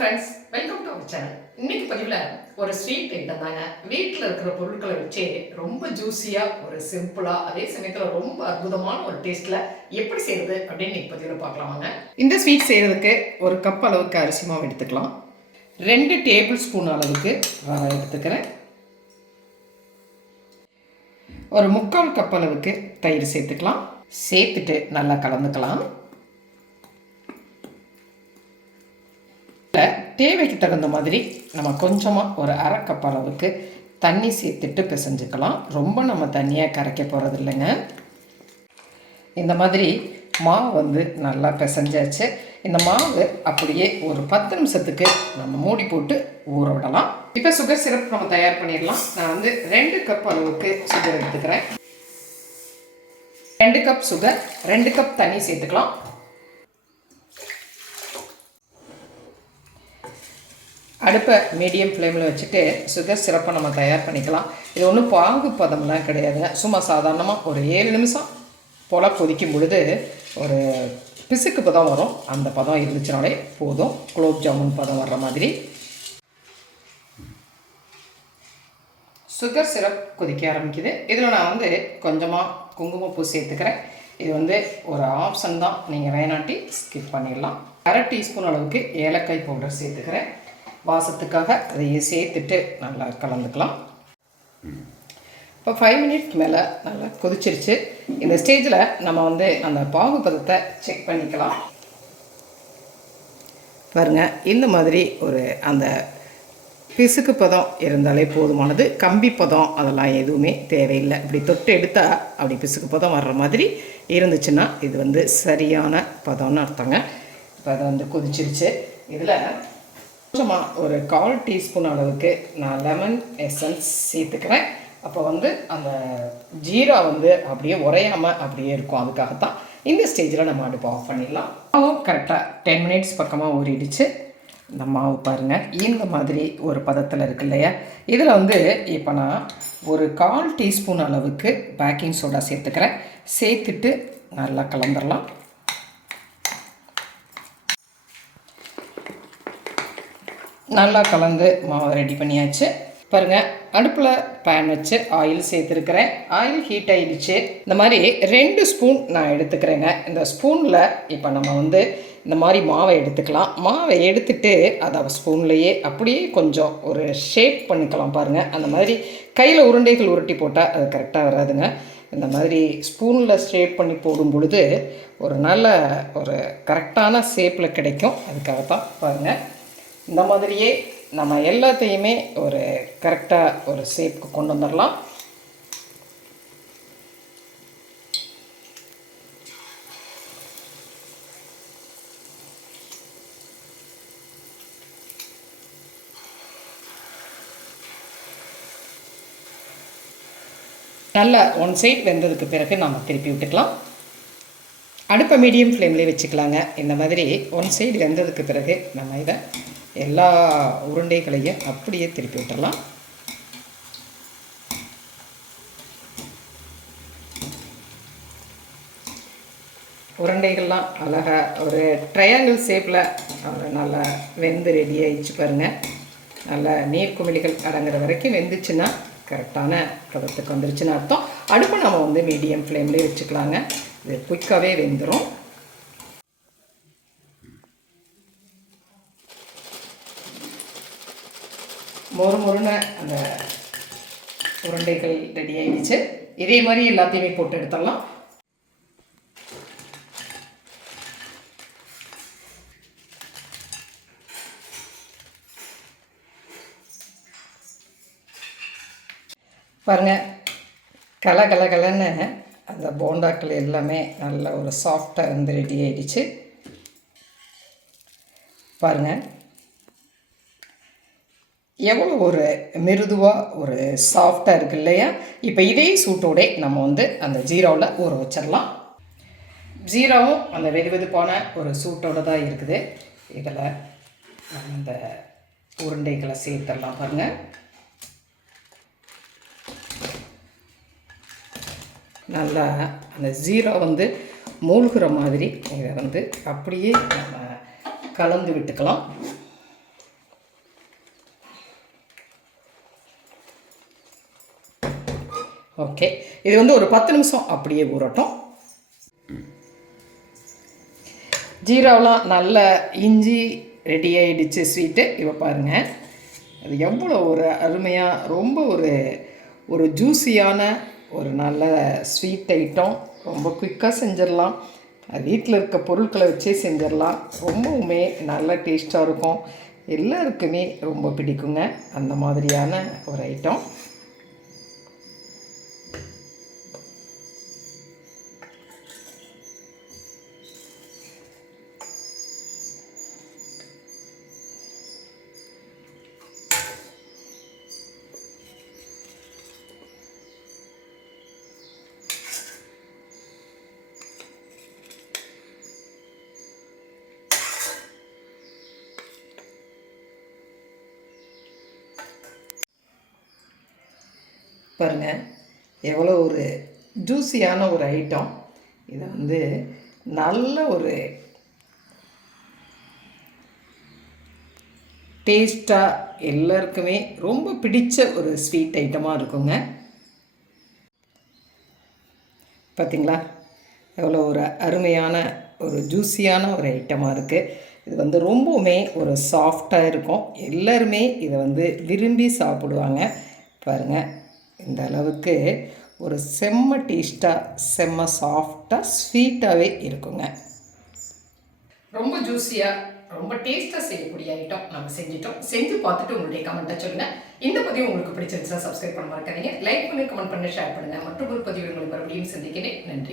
Friends welcome to our channel இன்னைக்கு பதிவில் ஒரு ஸ்வீட் ஐட்டம் தாங்க. வீட்டில் இருக்கிற பொருட்களை வச்சே ரொம்ப ஜூஸியாக ஒரு சிம்பிளாக அதே சமயத்தில் ரொம்ப அற்புதமான ஒரு டேஸ்ட்டில் எப்படி செய்யறது அப்படின்னு இன்னைக்கு பதிவில் பார்க்கலாம் வாங்க. இந்த ஸ்வீட் செய்கிறதுக்கு ஒரு கப் அளவுக்கு அரிசி மாவு எடுத்துக்கலாம். ரெண்டு டேபிள் ஸ்பூன் அளவுக்கு ரவை எடுத்துக்கிறேன். ஒரு முக்கால் கப் அளவுக்கு தயிர் சேர்த்துக்கலாம். சேர்த்துட்டு நல்லா கலந்துக்கலாம் இதில் தேவைக்கு தகுந்த மாதிரி நம்ம கொஞ்சமாக ஒரு அரை கப் அளவுக்கு தண்ணி சேர்த்துட்டு பிசைஞ்சுக்கலாம். ரொம்ப நம்ம தண்ணியாக கரைக்க போகிறது இல்லைங்க. இந்த மாதிரி மாவு வந்து நல்லா பிசைஞ்சாச்சு. இந்த மாவு அப்படியே ஒரு பத்து நிமிஷத்துக்கு நம்ம மூடி போட்டு ஊற விடலாம். இப்போ சுகர் சிரப் நம்ம தயார் பண்ணிடலாம். நான் வந்து ரெண்டு கப் அளவுக்கு சுகர் எடுத்துக்கிறேன். ரெண்டு கப் சுகர் ரெண்டு கப் தண்ணி சேர்த்துக்கலாம். அடுப்பை மீடியம் ஃப்ளேமில் வச்சுட்டு சுகர் சிறப்பை நம்ம தயார் பண்ணிக்கலாம். இது ஒன்றும் பாகு பதம்லாம் கிடையாதுங்க சும்மா சாதாரணமாக ஒரு ஏழு நிமிஷம் போல் கொதிக்கும் பொழுது ஒரு பிசுக்கு பதம் வரும். அந்த பதம் இருந்துச்சுனாலே போதும். குலோப் ஜாமுன் பதம் வர்ற மாதிரி. சுகர் சிரப் கொதிக்க ஆரம்பிக்குது. இதில் நான் வந்து கொஞ்சமாக குங்குமப்பூ சேர்த்துக்கிறேன். இது வந்து ஒரு ஆப்ஷன் தான். நீங்கள் வேணாட்டி ஸ்கிப் பண்ணிடலாம். அரை டீஸ்பூன் அளவுக்கு ஏலக்காய் பவுடர் சேர்த்துக்கிறேன். வாசத்துக்காக அதையே சேர்த்துட்டு நல்லா கலந்துக்கலாம். இப்போ ஃபைவ் மினிட் மேலே நல்லா கொதிச்சிருச்சு. இந்த ஸ்டேஜில் நம்ம வந்து அந்த பாகு பதத்தை செக் பண்ணிக்கலாம். பாருங்கள் இந்த மாதிரி ஒரு அந்த பிசுக்கு பதம் இருந்தாலே போதுமானது. கம்பி பதம் அதெல்லாம் எதுவுமே தேவையில்லை. இப்படி தொட்டு எடுத்தால் அப்படி பிசுக்கு பதம் வர்ற மாதிரி இருந்துச்சுன்னா இது வந்து சரியான பதம்னு அர்த்தங்க. இப்போ அதை வந்து கொதிச்சிருச்சு. இதில் கொஞ்சமாக ஒரு கால் டீஸ்பூன் அளவுக்கு நான் லெமன் எசன்ஸ் சேர்த்துக்கிறேன் அப்போ வந்து அந்த ஜீரா வந்து அப்படியே உரையாமல் அப்படியே இருக்கும். அதுக்காகத்தான் இந்த ஸ்டேஜில் நம்ம அடுப்பு ஆஃப் பண்ணிடலாம். மாவும் கரெக்டாக டென் மினிட்ஸ் பக்கமாக ஊறிடுச்சு. இந்த மாவு பாருங்கள் இந்த மாதிரி ஒரு பதத்தில் இருக்கு இல்லையா? இதில் வந்து இப்போ நான் ஒரு கால் டீஸ்பூன் அளவுக்கு பேக்கிங் சோடா சேர்த்துக்கிறேன். சேர்த்துட்டு நல்லா கலந்துடலாம் நல்லா கலந்து மாவை ரெடி பண்ணியாச்சு. பாருங்கள் அடுப்பில் பேன் வச்சு ஆயில் சேர்த்துருக்கிறேன். ஆயில் ஹீட் ஆகிடுச்சு இந்த மாதிரி ரெண்டு ஸ்பூன் நான் எடுத்துக்கிறேங்க. இந்த ஸ்பூனில் இப்போ நம்ம வந்து இந்த மாதிரி மாவை எடுத்துக்கலாம். மாவை எடுத்துட்டு அதை ஸ்பூன்லேயே அப்படியே கொஞ்சம் ஒரு ஷேப் பண்ணிக்கலாம் பாருங்கள் அந்த மாதிரி கையில் உருண்டைகள் உருட்டி போட்டால் அது கரெக்டாக வராதுங்க. இந்த மாதிரி ஸ்பூனில் ஷேப் பண்ணி போடும் பொழுது ஒரு நல்ல ஒரு கரெக்டான ஷேப்பில் கிடைக்கும். அதுக்காக தான் பாருங்கள் இந்த மாதிரியே நம்ம எல்லாத்தையுமே ஒரு கரெக்டாக ஒரு ஷேப்புக்கு கொண்டு வந்துடலாம் நல்லா ஒன் சைட் வெந்ததுக்கு பிறகு நம்ம திருப்பி விட்டுக்கலாம். அடுப்பை மீடியம் ஃப்ளேம்லேயே வச்சுக்கலாங்க. இந்த மாதிரி ஒன் சைடு வெந்ததுக்கு பிறகு நம்ம இதை எல்லா உருண்டைகளையும் அப்படியே திருப்பி விட்டுடலாம் உருண்டைகள்லாம் அழகாக ஒரு ட்ரையாங்கிள் ஷேப்பில் நல்லா வெந்து ரெடி ஆயிடுச்சு பாருங்கள் நல்லா நீர்க்குமிழிகள் அடங்குற வரைக்கும் வெந்துச்சுன்னா கரெக்டான பதத்துக்கு வந்துருச்சுன்னு அர்த்தம். அடுப்பு நம்ம வந்து மீடியம் ஃப்ளேம்லேயே வச்சுக்கலாங்க. இது குயிக்காகவே வெந்துடும் மொறு மொறுன்னு அந்த உருண்டைகள் ரெடி ஆகிடுச்சு இதே மாதிரி எல்லாத்தையுமே போட்டு எடுத்துடலாம். பாருங்கள் கல கல கலன்னு அந்த போண்டாக்கள் எல்லாமே நல்ல ஒரு சாஃப்டாக வந்து ரெடி ஆகிடுச்சு பாருங்கள் எவ்வளோ ஒரு மிருதுவாக ஒரு சாஃப்டாக இருக்கு இல்லையா? இப்போ இதே சூட்டோடே நம்ம வந்து அந்த ஜீராவில் ஊற வச்சிடலாம். ஜீராவும் அந்த வெது வெதுப்பான ஒரு சூட்டோடு தான் இருக்குது. இதில் அந்த உருண்டைகளை சேர்த்துடலாம் பாருங்கள் நல்லா அந்த ஜீரா வந்து மூழ்கிற மாதிரி இதை வந்து அப்படியே நம்ம கலந்து விட்டுக்கலாம். ஓகே. இது வந்து ஒரு பத்து நிமிஷம் அப்படியே ஊறட்டும். ஜீராவெலாம் நல்ல இஞ்சி ரெடி ஆகிடுச்சு ஸ்வீட்டு இவ பாருங்கள் அது எவ்வளோ ஒரு அருமையாக ரொம்ப ஒரு ஒரு ஜூஸியான ஒரு நல்ல ஸ்வீட் ஐட்டம் ரொம்ப குயிக்காக செஞ்சிடலாம். வீட்டில் இருக்க பொருட்களை வச்சே செஞ்சிடலாம். ரொம்பவுமே நல்ல டேஸ்ட்டாக இருக்கும். எல்லாருக்குமே ரொம்ப பிடிக்குங்க. அந்த மாதிரியான ஒரு ஐட்டம் பாருங்கள் எவ்வளோ ஒரு ஜூஸியான ஒரு ஐட்டம் இது வந்து நல்ல ஒரு டேஸ்ட்டாக எல்லாருக்குமே ரொம்ப பிடிச்ச ஒரு ஸ்வீட் ஐட்டமாக இருக்குங்க. பார்த்திங்களா எவ்வளோ ஒரு அருமையான ஒரு ஜூஸியான ஒரு ஐட்டமாக இருக்குது இது வந்து ரொம்பவுமே ஒரு சாஃப்டாக இருக்கும். எல்லாருமே இதை வந்து விரும்பி சாப்பிடுவாங்க. பாருங்கள் இந்த அளவுக்கு ஒரு செம்ம டேஸ்ட்டாக செம்ம சாஃப்டாக ஸ்வீட்டாகவே இருக்குங்க. ரொம்ப ஜூஸியாக ரொம்ப டேஸ்ட்டாக செய்யக்கூடிய ஐட்டம் நம்ம செஞ்சிட்டோம். செஞ்சு பார்த்துட்டு உங்களுடைய கமெண்ட்டை சொல்லுங்கள் இந்த பதிவு உங்களுக்கு பிடிச்சிருந்துச்சுன்னா சப்ஸ்கிரைப் பண்ண மறக்காதீங்க. லைக் பண்ணி கமெண்ட் பண்ணி ஷேர் பண்ணுங்கள் மற்றும் ஒரு பதிவு உங்களை மறுபடியும் சந்திக்கிறேன். நன்றி.